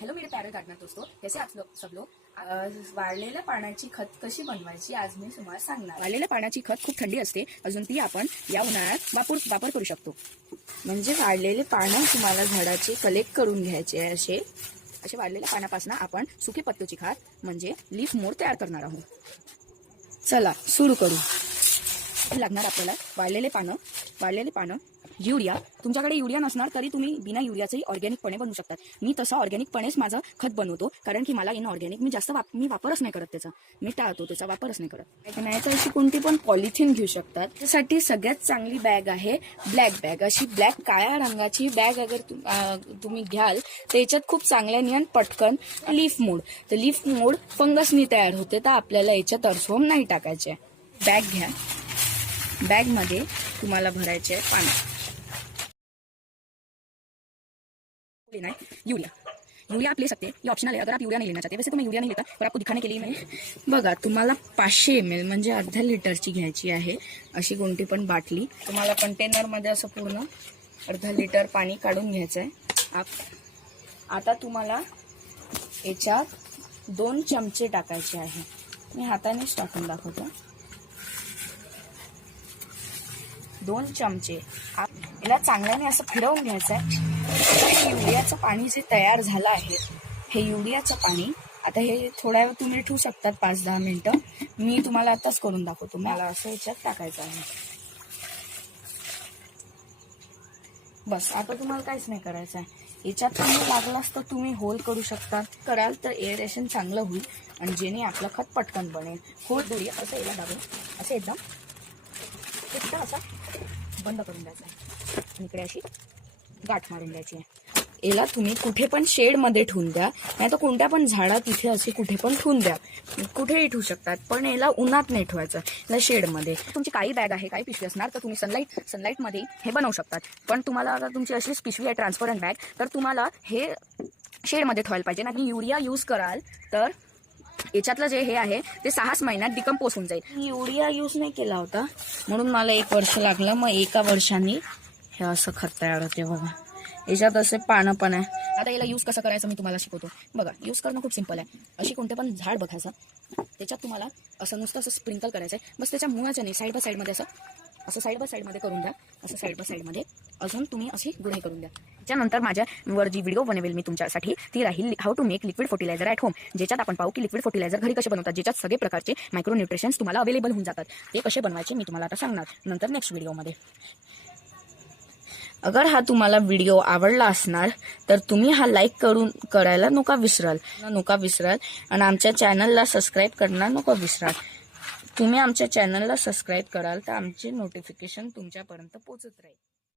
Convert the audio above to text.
Hello मी पॅरल gardener दोस्तों. कसे आप लोग सब लोग? वाळलेल्या पाण्याची खत कशी बनवायची आज मी तुम्हाला सांगणार. वाळलेल्या पाण्याची खत खूप थंडी असते अजून ती आपण या उन्हाळ्यात वापर वापर करू शकतो. म्हणजे वाळलेले पानं तुम्हाला झाडाचे कलेक्ट करून घ्यायचे असे. असे वाळलेल्या पाण्यापासून आपण सुके पत्त्याची खात म्हणजे लीफ मोड तयार करणार आहोत. चला सुरू करू. लागणार आपल्याला वाळलेले पानं वाळलेले पानं युरिया. तुमच्याकडे युरिया नसणार तरी तुम्ही बिना युरियाचंही ऑर्गॅनिकपणे बनवू शकतात. मी तसं ऑर्गॅनिकपणेच माझं खत बनवतो कारण की मला इन ऑर्गॅनिक मी जास्त वाप मी वापरच नाही करत त्याचा. मी टाळतो त्याचा वापरच नाही करत. नाही अशी कोणती पण पॉलिथिन घेऊ शकतात. त्यासाठी सगळ्यात चांगली बॅग आहे ब्लॅक बॅग. अशी ब्लॅक काळ्या रंगाची बॅग अगर तुम- तुम्ही घ्याल तर याच्यात खूप चांगल्या नियन पटकन लीफ मोड. तर लीफ मोड फंगसनी तयार होते तर आपल्याला याच्यात अर्सोम नाही टाकायचे. बॅग घ्या. बॅगमध्ये तुम्हाला भरायचे आहे पाणी लेना है यूरिया. यूरिया आप ले सकते हैं ये ऑप्शनल है अगर आप यूरिया नहीं लेना चाहते वैसे तो मैं यूरिया नहीं लेता पर आपको दिखाने के लिए मैं बघा तुम्हाला पाचशे एम एल म्हणजे अर्ध्या लिटरची घ्यायची आहे अशी कोणती पण बाटली. तुम्हाला कंटेनरमध्ये असं पूर्ण अर्धा लिटर पाणी काढून घ्यायचं आहे. आप आता तुम्हाला याच्यात दोन चमचे टाकायचे आहे. मी हातानेच टाकून दाखवतो. दोन चमचे. आप- याला चांगल्याने असं फिरवून घ्यायचं आहे. हे युरियाचं पाणी जे तयार झालं आहे हे युरियाचं पाणी आता हे थोड्या वेळ तुम्ही ठेवू शकतात पाच दहा मिनिटं. मी तुम्हाला आताच करून दाखवतो. मला असं याच्यात टाकायचं आहे. बस आता तुम्हाला काहीच नाही करायचं आहे. याच्यात तुम्ही लागलास तर तुम्ही होल करू शकता. कराल तर एअरेशन चांगलं होईल आणि जेणे आपलं खत पटकन बनेल. होल दुरी असं याला दाबून असं एकदम. एकदम असा बंद करून द्यायचा आहे. इकडे अशी गाठ मारून द्यायची आहे. याला तुम्ही कुठे पण शेडमध्ये ठेवून द्या. नाही तर कोणत्या पण झाडा तिथे अशी कुठे पण ठेवून द्या. कुठेही ठेवू शकतात. पण याला उन्हात नाही ठेवायचं. याला शेडमध्ये तुमची काही बॅग आहे काही पिशवी असणार तर तुम्ही सनलाईट सनलाईटमध्ये हे बनवू शकतात. पण तुम्हाला अगर तुमची अशीच पिशवी आहे ट्रान्सपरंट बॅग तर तुम्हाला हे शेडमध्ये ठेवायला पाहिजे. आणि युरिया यूज कराल तर याच्यातलं जे हे आहे ते सहाच महिन्यात डिकम्पोज होऊन जाईल. युरिया यूज नाही केला होता. म्हणून मला एक वर्ष लागलं. मग एका वर्षांनी हे असं खत तयार होते बघा. याच्यात असे पानं पण आहे. आता याला यूज कसं करायचं मी तुम्हाला शिकवतो. बघा यूज करणं खूप सिंपल आहे. अशी कोणते पण झाड बघायचं. त्याच्यात तुम्हाला असं नुसतं असं स्प्रिंकल करायचं आहे बस त्याच्या मुळाच्या नाही साईड बाय साईडमध्ये असं असं साईड बाय साईडमध्ये करून द्या. असं साईड बाय साईडमध्ये अजून तुम्ही अशी गुन्हे करून द्या. त्याच्यानंतर माझ्यावर जी व्हिडिओ बनवेल मी तुमच्यासाठी ती राहील how to make liquid fertiliser at home ज्याच्यात आपण पाहू की लिक्विड फर्टिलायझर घरी कसे बनवतात ज्याच्यात सगळे प्रकारचे मायक्रो न्यूट्रिशन्स तुम्हाला अवेलेबल होऊन जातात. ते कसे बनवायचे मी तुम्हाला आता सांगणार. नंतर नेक्स्ट व्हिडिओमध्ये अगर हा तुम्हाला व्हिडिओ आवडला असणार तर तुम्ही हा लाईक करून करायला नका विसराल. नका विसराल. आणि आमच्या चॅनलला सबस्क्राईब करणार नका विसराल. तुम्ही आमच्या चॅनलला सबस्क्राईब कराल तर आमचे नोटिफिकेशन तुमच्यापर्यंत पोचत राहील.